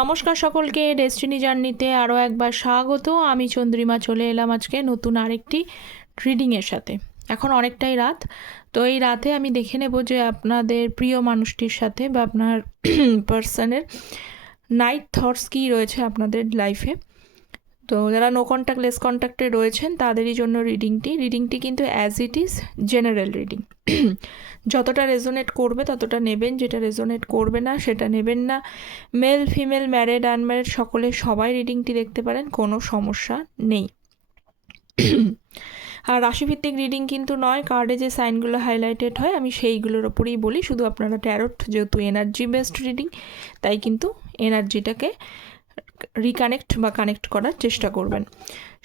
নমস্কার সকলকে ডেস্টিনি জার্নিতে আরও একবার স্বাগত। আমি চন্দ্রিমা, চলে এলাম আজকে নতুন আরেকটি রিডিংয়ের সাথে। এখন অনেকটাই রাত, তো এই রাতে আমি দেখে নেব যে আপনাদের প্রিয় মানুষটির সাথে বা আপনার পার্সনের নাইট থটস কী রয়েছে আপনাদের লাইফে তো যারা নো কন্ট্যাক্ট লেস কন্ট্যাক্টে রয়েছেন, তাদেরই জন্য রিডিংটি রিডিংটি কিন্তু as it is general reading যতটা রেজোনেট করবে, ততটা নেবেন। যেটা রেজোনেট করবে না, সেটা নেবেন না। মেল ফিমেল ম্যারেড আনম্যারেড সকলে সবাই রিডিংটি দেখতে পারেন, কোনো সমস্যা নেই। আর রাশিভিত্তিক রিডিং কিন্তু নয় কার্ডে যে সাইনগুলো হাইলাইটেড হয়, আমি সেইগুলোর ওপরেই বলি, শুধু আপনারা ট্যারোট যেহেতু এনার্জি বেসড রিডিং তাই কিন্তু এনার্জিটাকে রিকানেক্ট বা কানেক্ট করার চেষ্টা করবেন।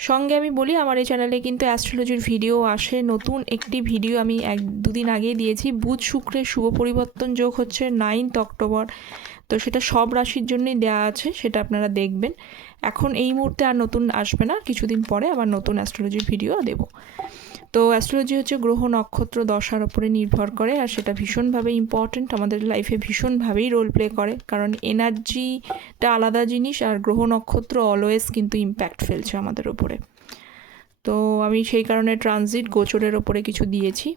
সঙ্গে আমি বলি, আমার এই চ্যানেলে কিন্তু অ্যাস্ট্রোলজির ভিডিও আসে। নতুন একটি ভিডিও আমি এক দুদিন আগেই দিয়েছি। বুধ শুক্রের শুভ পরিবর্তন যোগ হচ্ছে নাইনথ অক্টোবর। তো সেটা সব রাশির জন্যই দেওয়া আছে, সেটা আপনারা দেখবেন। এখন এই মুহূর্তে আর নতুন আসবে না। কিছুদিন পরে আবার নতুন অ্যাস্ট্রোলজির ভিডিও দেবো। তো অ্যাস্ট্রোলজি হচ্ছে গ্রহ, নক্ষত্র, দশার ওপরে নির্ভর করে, আর সেটা ভীষণভাবে ইম্পর্ট্যান্ট আমাদের লাইফে ভীষণভাবেই রোল প্লে করে, কারণ এনার্জিটা আলাদা জিনিস, আর গ্রহ, নক্ষত্র অলওয়েজ কিন্তু ইম্প্যাক্ট ফেলছে আমাদের ওপরে তো আমি সেই কারণে ট্রানজিট গোচরের ওপরে কিছু দিয়েছি।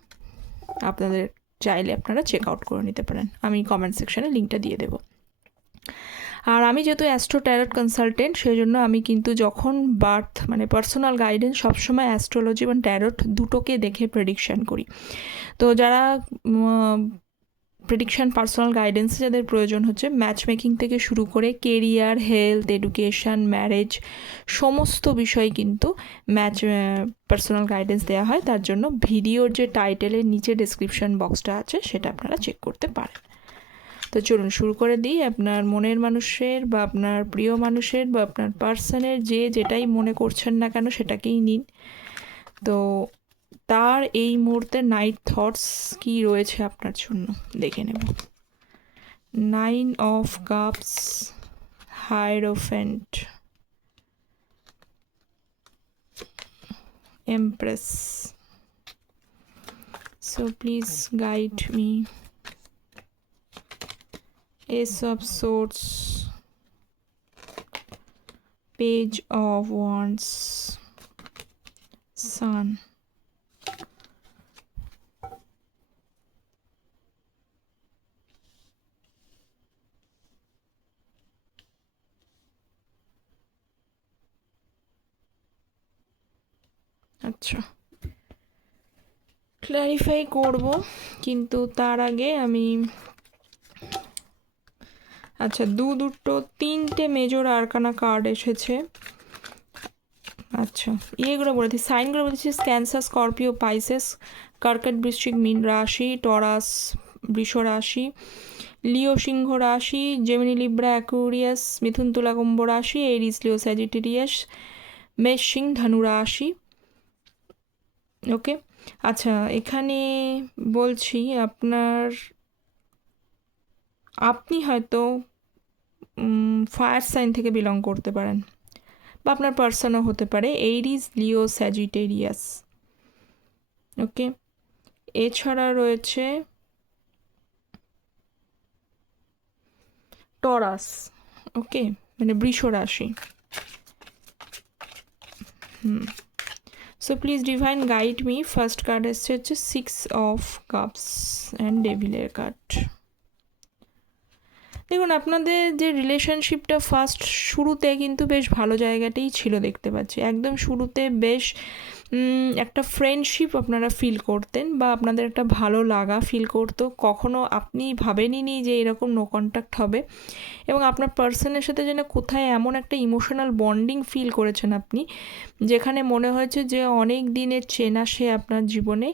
আপনাদের চাইলে আপনারা চেক আউট করে নিতে পারেন। আমি কমেন্ট সেকশানে লিঙ্কটা দিয়ে দেবো। আর আমি যেহেতু অ্যাস্ট্রো ট্যারট কনসালটেন্ট সেই জন্য আমি কিন্তু যখন বার্থ মানে পার্সোনাল গাইডেন্স সবসময় অ্যাস্ট্রোলজি এবং ট্যারট দুটোকে দেখে প্রেডিকশান করি। তো যারা প্রেডিকশান পার্সোনাল গাইডেন্সে যাদের প্রয়োজন হচ্ছে ম্যাচ মেকিং থেকে শুরু করে কেরিয়ার হেলথ এডুকেশান ম্যারেজ সমস্ত বিষয় কিন্তু ম্যাচ পার্সোনাল গাইডেন্স দেওয়া হয়। তার জন্য ভিডিওর যে টাইটেলের নিচে ডিসক্রিপশন বক্সটা আছে, সেটা আপনারা চেক করতে পারেন। তো চলুন, শুরু করে দিই। আপনার মনের মানুষের বা আপনার প্রিয় মানুষের বা আপনার পার্সনের যে যেটাই মনে করছেন না কেন সেটাকেই নিন। তো তার এই মুহূর্তে নাইট থটস কি রয়েছে আপনার জন্য? দেখে নেব। Nine of cups, hierophant, empress. So please guide me of swords page of wands sun আচ্ছা ক্ল্যারিফাই করব কিন্তু তার আগে আমি আচ্ছা দু দুটো, তিনটে মেজর আরকানা কার্ড এসেছে। আচ্ছা ইয়েগুলো বলেছি সাইনগুলো বলেছি ক্যান্সার স্করপিও পাইসেস কার্কেট বৃশ্চিক মিন রাশি টরাস বৃষ রাশি লিও সিংহ রাশি জেমিনি লিব্রা অ্যাকুরিয়াস মিথুন তুলা কুম্ভ রাশি এরিস লিও স্যাজিটেরিয়াস মেষ সিং ধনু রাশি ওকে আচ্ছা এখানে বলছি আপনার, আপনি হয়তো ফায়ার সাইন থেকে বিলং করতে পারেন বা আপনার পার্সনও হতে পারে এইরিজ লিও স্যাজিটেরিয়াস ওকে এছাড়া রয়েছে টরাস ওকে মানে বৃষ রাশি। So please divine guide me first card এসছে হচ্ছে সিক্স অফ কাপস অ্যান্ড ডেভিলের কার্ড দেখুন, আপনাদের যে রিলেশনশিপটা ফার্স্ট শুরুতে কিন্তু বেশ ভালো জায়গাতেই ছিল দেখতে পাচ্ছি। একদম শুরুতে বেশ একটা ফ্রেন্ডশিপ আপনারা ফিল করতেন বা আপনাদের একটা ভালো লাগা ফিল করতো। কখনো আপনি ভাবেনি যে এরকম নো কন্ট্যাক্ট হবে এবং আপনার পার্সনের সাথে যেন কোথায় এমন একটা ইমোশনাল বন্ডিং ফিল করেছেন আপনি, যেখানে মনে হয়েছে যে অনেক দিনের চেনা সে আপনার জীবনে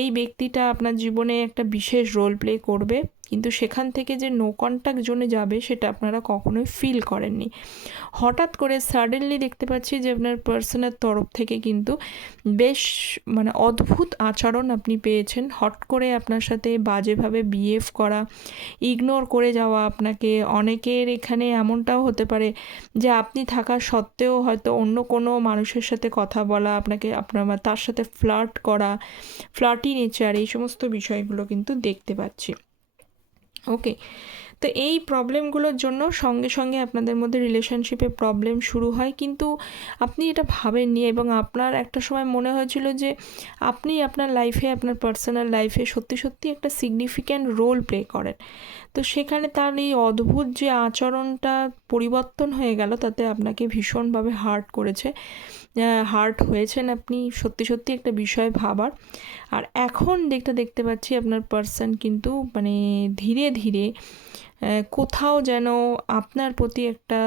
এই ব্যক্তিটা আপনার জীবনে একটা বিশেষ রোল প্লে করবে। কিন্তু সেখান থেকে যে নো কন্ট্যাক্ট জোনে যাবে সেটা আপনারা কখনোই ফিল করেননি। হঠাৎ করে সাডেনলি দেখতে পাচ্ছি যে আপনার পার্সনের তরফ থেকে কিন্তু বেশ মানে অদ্ভুত আচরণ আপনি পেয়েছেন। হট করে আপনার সাথে বাজেভাবে বিহেভ করা ইগনোর করে যাওয়া আপনাকে, অনেকের এখানে এমনটাও হতে পারে যে আপনি থাকা সত্ত্বেও হয়তো অন্য কোনো মানুষের সাথে কথা বলা, আপনাকে আপনার তার সাথে ফ্লার্ট করা ফ্লার্টি নেচার এই সমস্ত বিষয়গুলো কিন্তু দেখতে পাচ্ছি। ওকে তো এই প্রবলেমগুলোর জন্য সঙ্গে সঙ্গে আপনাদের মধ্যে রিলেশনশিপে প্রবলেম শুরু হয়। কিন্তু আপনি এটা ভাবেননি এবং আপনার একটা সময় মনে হয়েছিল যে আপনি আপনার লাইফে আপনার পার্সোনাল লাইফে সত্যি সত্যি একটা সিগনিফিক্যান্ট রোল প্লে করেন। তো সেখানে তার এই অদ্ভুত যে আচরণটা পরিবর্তন হয়ে গেল, তাতে আপনাকে ভীষণভাবে হার্ট করেছে। হার্ট হয়েছেন আপনি, সত্যি সত্যি একটা বিষয় ভাবার। আর এখন দেখতে দেখতে পাচ্ছি আপনার পার্সন কিন্তু মানে ধীরে ধীরে কোথাও যেন আপনার প্রতি একটা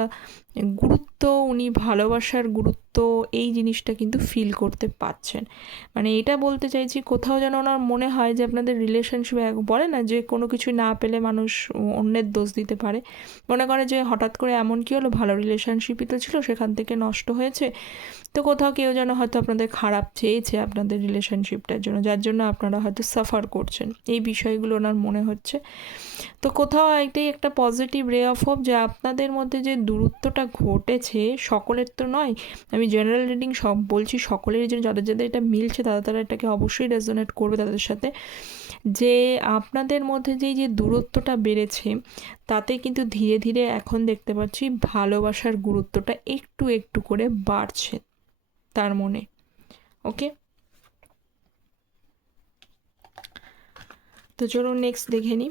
গুরুত্ব, উনি ভালোবাসার গুরুত্ব এই জিনিসটা কিন্তু ফিল করতে পাচ্ছেন। মানে এটা বলতে চাইছি, কোথাও যেন ওনার মনে হয় যে আপনাদের রিলেশনশিপে বলে না যে কোনো কিছু না পেলে মানুষ অন্যের দোষ দিতে পারে। মনে করে যে হঠাৎ করে এমন কী হলো? ভালো রিলেশনশিপই তো ছিল, সেখান থেকে নষ্ট হয়েছে। তো কোথাও কেউ যেন হয়তো আপনাদের খারাপ চেয়েছে আপনাদের রিলেশনশিপটার জন্য, যার জন্য আপনারা হয়তো সাফার করছেন। এই বিষয়গুলো ওনার মনে হচ্ছে। তো কোথাও এটাই একটা পজিটিভ রে অফ হোপ যে আপনাদের মধ্যে যে দূরত্বটা ঘটেছে, সকলের তো নয় আমি জেনারেল রিডিং সব বলছি সকলের জন্য যাদের যাদের এটা মিলছে তারা তারা এটাকে অবশ্যই রেজোনেট করবে তাদের সাথে। যে আপনাদের মধ্যে যেই যে দূরত্বটা বেড়েছে, তাতে কিন্তু ধীরে ধীরে এখন দেখতে পাচ্ছি ভালোবাসার গুরুত্বটা একটু একটু করে বাড়ছে তার মনে। ওকে? তো চলুন নেক্সট দেখে নিই।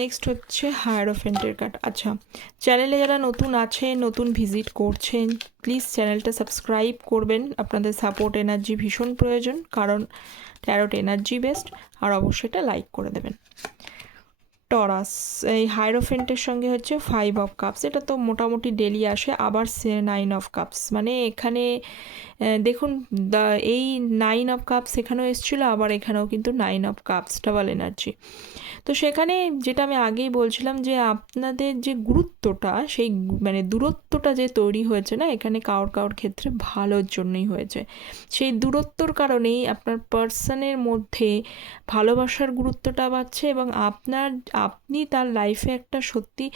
নেক্সট হচ্ছে হায়ারোফেন্টের কার্ড আচ্ছা চ্যানেলে যারা নতুন আছে নতুন ভিজিট করছেন প্লিজ চ্যানেলটা সাবস্ক্রাইব করবেন। আপনাদের সাপোর্ট এনার্জি ভীষণ প্রয়োজন, কারণ ট্যারোট এনার্জি বেস্ট আর অবশ্যই এটা লাইক করে দেবেন। টরাস এই হাইরোফেন্টের সঙ্গে হচ্ছে ফাইভ অফ কাপস এটা তো মোটামুটি ডেলি আসে, আবার সে নাইন অফ কাপস মানে এখানে দেখুন এই নাইন অফ কাপস এখানেও এসেছিল, আবার এখানেও কিন্তু nine of cups double energy তো সেখানে যেটা আমি আগেই বলছিলাম যে, আপনাদের যে গুরুত্বটা, সেই মানে দূরত্বটা যে তৈরি হয়েছে না, এখানে কারোর কারোর ক্ষেত্রে ভালোর জন্যই হয়েছে। সেই দূরত্বর কারণেই আপনার পার্সনের মধ্যে ভালোবাসার গুরুত্বটা বাড়ছে এবং আপনার, আপনি তার লাইফে একটা সত্যি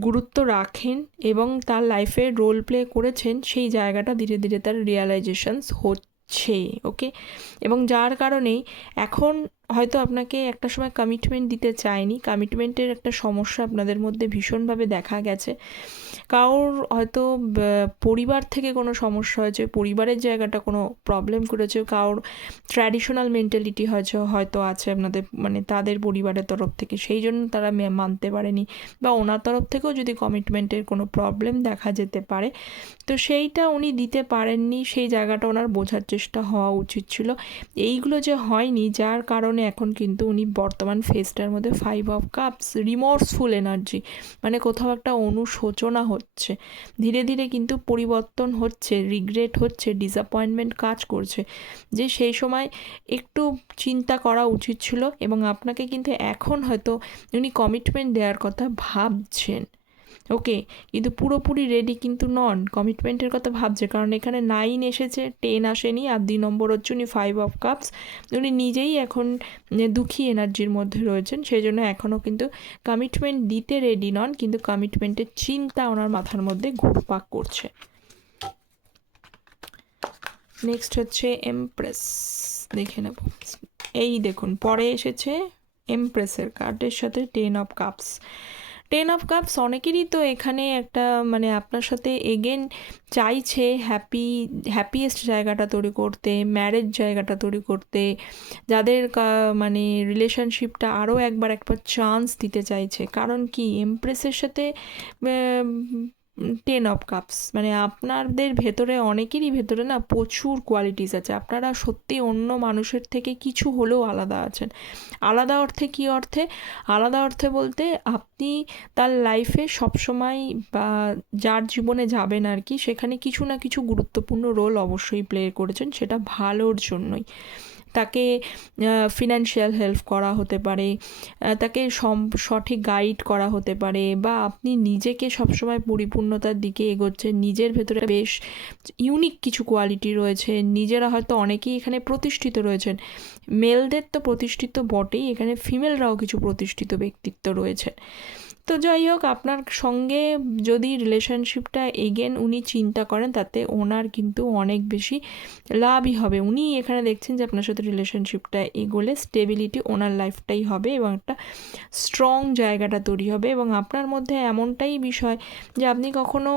গুরুত্ব রাখেন এবং তার লাইফে রোল প্লে করেছেন, সেই জায়গাটা ধীরে ধীরে তার রিয়ালাইজেশনস হচ্ছে ওকে এবং যার কারণেই এখন হয়তো আপনাকে একটা সময় কমিটমেন্ট দিতে চায়নি। কমিটমেন্টের একটা সমস্যা আপনাদের মধ্যে ভীষণভাবে দেখা গেছে। কারোর হয়তো পরিবার থেকে কোনো সমস্যা হয়েছে, পরিবারের জায়গাটা কোনো প্রবলেম করেছে, কারোর ট্র্যাডিশনাল মেন্টালিটি হয়েছে, হয়তো আছে আপনাদের মানে তাদের পরিবারের তরফ থেকে। সেই জন্য তারা মানতে পারেনি। বা ওনার তরফ থেকেও যদি কমিটমেন্টের কোনো প্রবলেম দেখা যেতে পারে, তো সেইটা উনি দিতে পারেননি। সেই জায়গাটা ওনার বোঝার চেষ্টা হওয়া উচিত ছিল। এইগুলো যে হয়নি, যার কারণে এখন কিন্তু উনি বর্তমান ফেসটার মধ্যে five of cups remorseful energy মানে কোথাও একটা অনুশোচনা হচ্ছে। ধীরে ধীরে কিন্তু পরিবর্তন হচ্ছে রিগ্রেট হচ্ছে ডিসঅ্যাপয়েন্টমেন্ট কাজ করছে। যে সেই সময় একটু চিন্তা করা উচিত ছিল এবং আপনাকে কিন্তু এখন হয়তো উনি কমিটমেন্ট দেওয়ার কথা ভাবছেন। ওকে কিন্তু পুরোপুরি রেডি কিন্তু নন। কমিটমেন্টের কথা ভাবছে, কারণ এখানে নাইন এসেছে টেন আসেনি, আর দুই নম্বর হচ্ছে উনি ফাইভ অফ কাপস উনি নিজেই এখন দুঃখী এনার্জির মধ্যে রয়েছেন সেই জন্য এখনও কিন্তু কমিটমেন্ট দিতে রেডি নন, কিন্তু কমিটমেন্টের চিন্তা ওনার মাথার মধ্যে ঘুরপাক করছে। নেক্সট হচ্ছে এমপ্রেস দেখে নেব। এই দেখুন, পরে এসেছে এমপ্রেসের কার্ডের সাথে ten of cups ten of cups অনেকেরই তো এখানে একটা মানে আপনার সাথে এগেন চাইছে হ্যাপি হ্যাপিয়েস্ট জায়গাটা তৈরি করতে ম্যারেজ জায়গাটা তৈরি করতে, যাদের মানে রিলেশনশিপটা আরও একবার একবার চান্স দিতে চাইছে। কারণ কি? এমপ্রেসের সাথে টেন অফ কাপস মানে আপনাদের ভেতরে, অনেকেরই ভেতরে না প্রচুর কোয়ালিটিস আছে। আপনারা সত্যি অন্য মানুষের থেকে কিছু হলেও আলাদা আছেন। আলাদা অর্থে কী অর্থে? আলাদা অর্থে বলতে আপনি তার লাইফে সবসময় বা যার জীবনে যাবেন আর কি, সেখানে কিছু না কিছু গুরুত্বপূর্ণ রোল অবশ্যই প্লে করেছেন, সেটা ভালোর জন্যই। তাকে ফিনান্সিয়াল হেল্প করা হতে পারে তাকে সঠিক গাইড করা হতে পারে, বা আপনি নিজেকে সবসময় পরিপূর্ণতার দিকে এগোচ্ছেন নিজের ভেতরে বেশ ইউনিক কিছু কোয়ালিটি রয়েছে, নিজেরা হয়তো অনেকেই এখানে প্রতিষ্ঠিত রয়েছেন মেলদের তো প্রতিষ্ঠিত বটেই, এখানে ফিমেলরাও কিছু প্রতিষ্ঠিত ব্যক্তিত্ব রয়েছে তো যাই হোক, আপনার সঙ্গে যদি রিলেশনশিপটা এগেন উনি চিন্তা করেন, তাতে ওনার কিন্তু অনেক বেশি লাভই হবে। উনি এখানে দেখছেন যে আপনার সাথে রিলেশনশিপটা এগোলে স্টেবিলিটি ওনার লাইফটাই হবে এবং একটা স্ট্রং জায়গাটা তৈরি হবে এবং আপনার মধ্যে এমনটাই বিষয় যে আপনি কখনো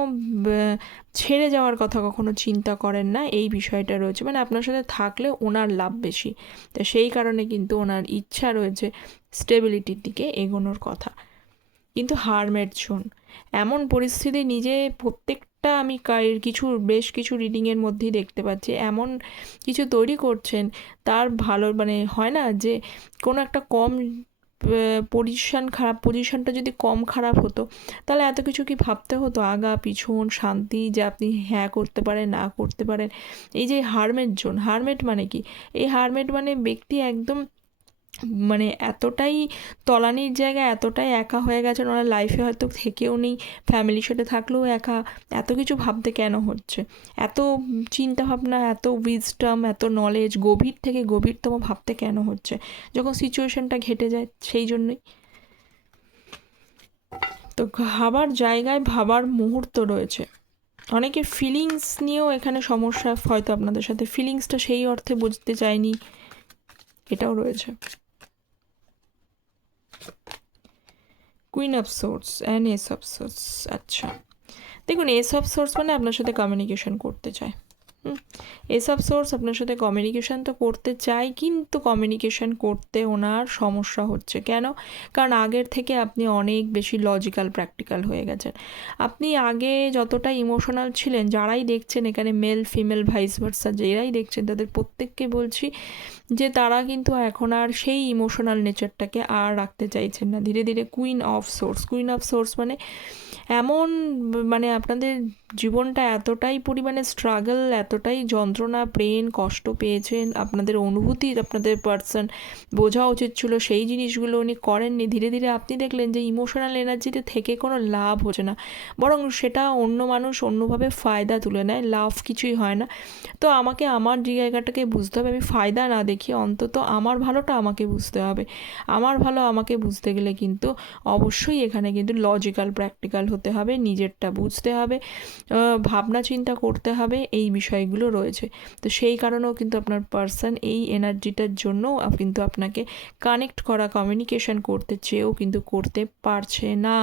ছেড়ে যাওয়ার কথা কখনো চিন্তা করেন না, এই বিষয়টা রয়েছে। মানে আপনার সাথে থাকলে ওনার লাভ বেশি। তো সেই কারণে কিন্তু ওনার ইচ্ছা রয়েছে স্টেবিলিটির দিকে এগোনোর কথা। কিন্তু হারমেট জোন এমন পরিস্থিতি নিজে প্রত্যেকটা আমি কিছু, বেশ কিছু রিডিংয়ের মধ্যেই দেখতে পাচ্ছি। এমন কিছু তৈরি করছেন, তার ভালো মানে হয় না যে কোনো একটা কম পজিশন খারাপ পজিশনটা যদি কম খারাপ হতো, তাহলে এত কিছু কি ভাবতে হতো? আগা, পিছন, শান্তি যে আপনি হ্যাঁ করতে পারেন, না করতে পারেন। এই যে হারমেট জোন, হারমেট মানে কি? এই হারমেট মানে ব্যক্তি একদম মানে এতটাই তলানির জায়গায় এতটাই একা হয়ে গেছেন, ওনার লাইফে হয়তো থেকেও নেই ফ্যামিলির সাথে থাকলেও একা, এত কিছু ভাবতে কেন হচ্ছে? এত চিন্তা ভাবনা এত উইজডম এত নলেজ গভীর থেকে গভীরতম ভাবতে কেন হচ্ছে? যখন সিচুয়েশনটা ঘেটে যায়, সেই জন্যই। তো ভাবার জায়গায় ভাবার মুহূর্ত রয়েছে। অনেকের ফিলিংস নিয়েও এখানে সমস্যা, হয়তো আপনাদের সাথে। ফিলিংসটা সেই অর্থে বুঝতে চায়নি এটাও রয়েছে। Queen of swords and ace of swords আচ্ছা। দেখুন এস অফ সোর্স মানে আপনার সাথে কমিউনিকেশন করতে চায়। হুম? এসব সোর্স আপনার সাথে কমিউনিকেশান তো করতে চাই কিন্তু কমিউনিকেশন করতে ওনার সমস্যা হচ্ছে। কেন? কারণ আগের থেকে আপনি অনেক বেশি লজিক্যাল প্র্যাকটিক্যাল হয়ে গেছেন। আপনি আগে যতটা ইমোশনাল ছিলেন, যারাই দেখছেন এখানে মেল ফিমেল ভাইস ভার্সা যেরাই দেখছেন, তাদের প্রত্যেককে বলছি যে তারা কিন্তু এখন আর সেই ইমোশনাল নেচারটাকে আর রাখতে চাইছেন না। ধীরে ধীরে queen of swords queen of swords মানে এমন মানে আপনাদের জীবনটা এতটাই পরিমাণে স্ট্রাগল এতটাই যন্ত্রণা প্রেন কষ্ট পেয়েছেন, আপনাদের অনুভূতি, আপনাদের পার্সন বোঝা উচিত ছিল, সেই জিনিসগুলো উনি করেননি। ধীরে ধীরে আপনি দেখলেন যে ইমোশনাল এনার্জিতে থেকে কোনো লাভ হচ্ছে না। বরং সেটা অন্য মানুষ অন্যভাবে ফায়দা তুলে নেয়। লাভ কিছুই হয় না। তো আমাকে আমার জায়গাটাকে বুঝতে হবে, আমি ফায়দা না দেখি অন্তত আমার ভালোটা আমাকে বুঝতে হবে। আমার ভালো আমাকে বুঝতে গেলে কিন্তু অবশ্যই এখানে কিন্তু লজিক্যাল প্র্যাকটিক্যাল হতে হবে, নিজেরটা বুঝতে হবে ভাবনা চিন্তা করতে হবে, এই বিষয়গুলো রয়েছে। তো সেই কারণেও কিন্তু আপনার পার্সন এই এনার্জিটার জন্য কিন্তু আপনাকে কানেক্ট করা কমিউনিকেশন করতে চেয়েও কিন্তু করতে পারছে না।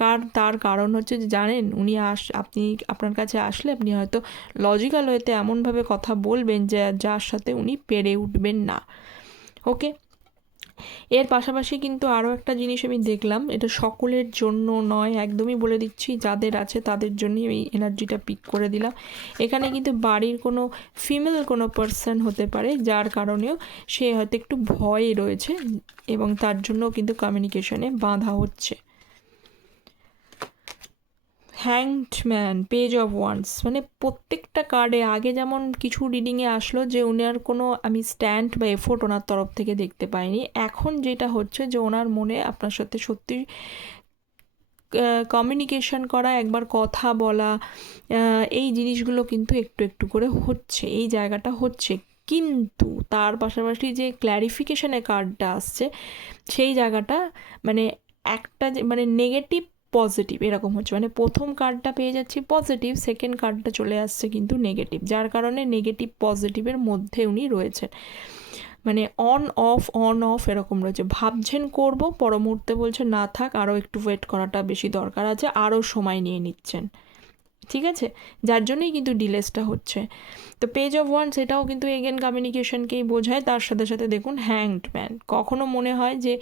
কার, তার কারণ হচ্ছে যে জানেন, উনি আস, আপনি, আপনার কাছে আসলে আপনি হয়তো লজিক্যাল হইতে এমনভাবে কথা বলবেন যে, যার সাথে উনি পেরে উঠবেন। না। ওকে এর পাশাপাশি কিন্তু আরও একটা জিনিস আমি দেখলাম, এটা সকলের জন্য নয়, একদমই বলে দিচ্ছি, যাদের আছে তাদের জন্যই আমি এনার্জিটা পিক করে দিলাম। এখানে কিন্তু বাড়ির কোনো ফিমেল কোনো পার্সন হতে পারে, যার কারণেও সে হয়তো একটু ভয়ে রয়েছে এবং তার জন্য কিন্তু কমিউনিকেশনে বাধা হচ্ছে। Hanged man page of wands মানে প্রত্যেকটা কার্ডে আগে যেমন কিছু রিডিংয়ে আসলো যে ওনার কোনো, আমি স্ট্যান্ড বা এফোর্ট ওনার তরফ থেকে দেখতে পাইনি। এখন যেটা হচ্ছে যে ওনার মনে আপনার সাথে সত্যি কমিউনিকেশন করা, একবার কথা বলা এই জিনিসগুলো কিন্তু একটু একটু করে হচ্ছে, এই জায়গাটা হচ্ছে। কিন্তু তার পাশাপাশি যে ক্ল্যারিফিকেশনের কার্ডটা আসছে, সেই জায়গাটা মানে একটা মানে নেগেটিভ পজিটিভ এরকম হচ্ছে। মানে প্রথম কার্ডটা পেয়ে যাচ্ছি পজিটিভ সেকেন্ড কার্ডটা চলে আসছে কিন্তু নেগেটিভ যার কারণে নেগেটিভ পজিটিভের মধ্যে উনি রয়েছেন। মানে অন অফ অন অফ এরকম রয়েছে। ভাবছেন করব পর মুহূর্তে বলছে, না থাক আরও একটু ওয়েট করাটা বেশি দরকার আছে আরও সময় নিয়ে নিচ্ছেন। ঠিক আছে? যার জন্যই কিন্তু ডিলেসটা হচ্ছে। তো পেজ অফ ওয়ান সেটাও কিন্তু এগেন কমিউনিকেশনকেই বোঝায়, তার সাথে সাথে দেখুন হ্যাংড ম্যান কখনো মনে হয় যে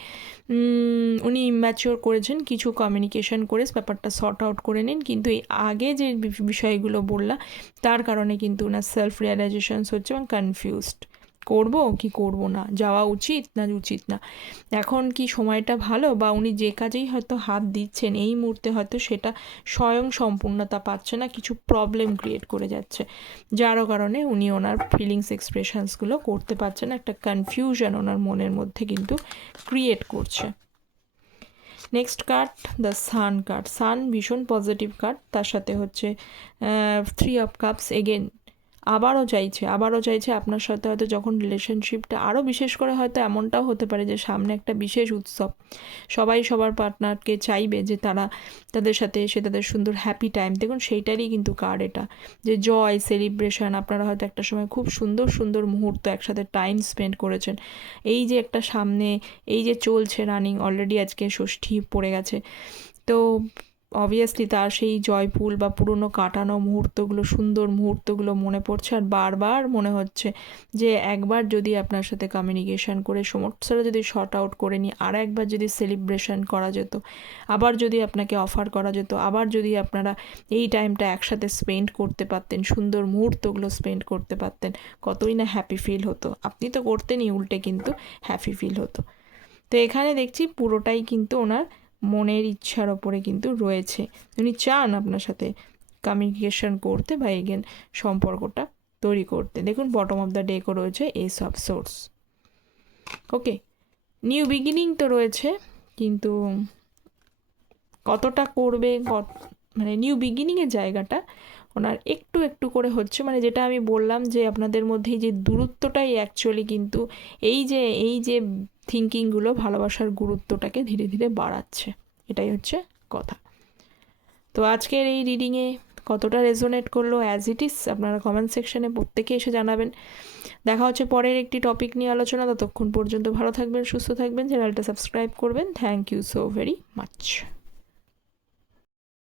উনি ইম্যাচিওর করেছেন, কিছু কমিউনিকেশন করে ব্যাপারটা সর্ট আউট করে নিন, কিন্তু এই আগে যে বিষয়গুলো বললাম, তার কারণে কিন্তু ওনার সেলফ রিয়ালাইজেশনস হচ্ছে এবং কনফিউজড করব কি করব না? যাওয়া উচিত না উচিত না? এখন কি সময়টা ভালো? বা উনি যে কাজেই হয়তো হাত দিচ্ছেন, এই মুহূর্তে হয়তো সেটা স্বয়ং সম্পূর্ণতা পাচ্ছে না, কিছু প্রবলেম ক্রিয়েট করে যাচ্ছে। যারও কারণে উনি ওনার ফিলিংস এক্সপ্রেশনসগুলো করতে পারছেন একটা কনফিউশন ওনার মনের মধ্যে কিন্তু ক্রিয়েট করছে। Next card the sun card sun ভীষণ পজিটিভ কার্ড তার সাথে হচ্ছে থ্রি অফ কাপস এগেন আবারও চাইছে আবারও চাইছে আপনার সাথে হয়তো যখন রিলেশনশিপটা আরও বিশেষ করে হয়তো এমনটাও হতে পারে যে সামনে একটা বিশেষ উৎসব। সবাই সবার পার্টনারকে চাইবে যে তারা তাদের সাথে এসে তাদের সুন্দর হ্যাপি টাইম দেখুন, সেইটারই কিন্তু কার্ড এটা। যে জয় সেলিব্রেশন আপনারা হয়তো একটা সময় খুব সুন্দর সুন্দর মুহূর্ত একসাথে টাইম স্পেন্ড করেছেন। এই যে একটা সামনে, এই যে চলছে রানিং অলরেডি আজকে ষষ্ঠী পড়ে গেছে। তো অবভিয়াসলি তার সেই জয়পুল বা পুরনো কাটানো মুহূর্তগুলো, সুন্দর মুহূর্তগুলো মনে পড়ছে আর বারবার মনে হচ্ছে যে একবার যদি আপনার সাথে কমিউনিকেশন করে, সমস্যাটা যদি শর্ট আউট করে নিই, আর একবার যদি সেলিব্রেশন করা যেত, আবার যদি আপনাকে অফার করা যেত, আবার যদি আপনারা এই টাইমটা একসাথে স্পেন্ড করতে পারতেন, সুন্দর মুহূর্তগুলো স্পেন্ড করতে পারতেন, কতই না হ্যাপি ফিল হতো। আপনি তো করতেনই, উল্টে কিন্তু হ্যাপি ফিল হতো। তো এখানে দেখছি পুরোটাই কিন্তু ওনার মনের ইচ্ছার ওপরে কিন্তু রয়েছে। উনি চান আপনার সাথে কমিউনিকেশন করতে বা এগেন সম্পর্কটা তৈরি করতে। দেখুন বটম অফ দ্য ডেকও রয়েছে এ সব সোর্স ওকে নিউ বিগিনিং তো রয়েছে, কিন্তু কতটা করবে, কত মানে নিউ বিগিনিংয়ের জায়গাটা ওনার একটু একটু করে হচ্ছে। মানে যেটা আমি বললাম যে আপনাদের মধ্যে যে দূরত্বটাই অ্যাকচুয়ালি কিন্তু এই যে এই যে থিঙ্কিংগুলো ভালোবাসার গুরুত্বটাকে ধীরে ধীরে বাড়াচ্ছে। এটাই হচ্ছে কথা। তো আজকের এই রিডিংয়ে কতটা রেজোনেট করল অ্যাজ ইট ইজ আপনারা কমেন্ট সেকশনে প্রত্যেকে এসে জানাবেন। দেখা হচ্ছে পরের একটি টপিক নিয়ে আলোচনা। ততক্ষণ পর্যন্ত ভালো থাকবেন, সুস্থ থাকবেন, চ্যানেলটা সাবস্ক্রাইব করবেন। Thank you so very much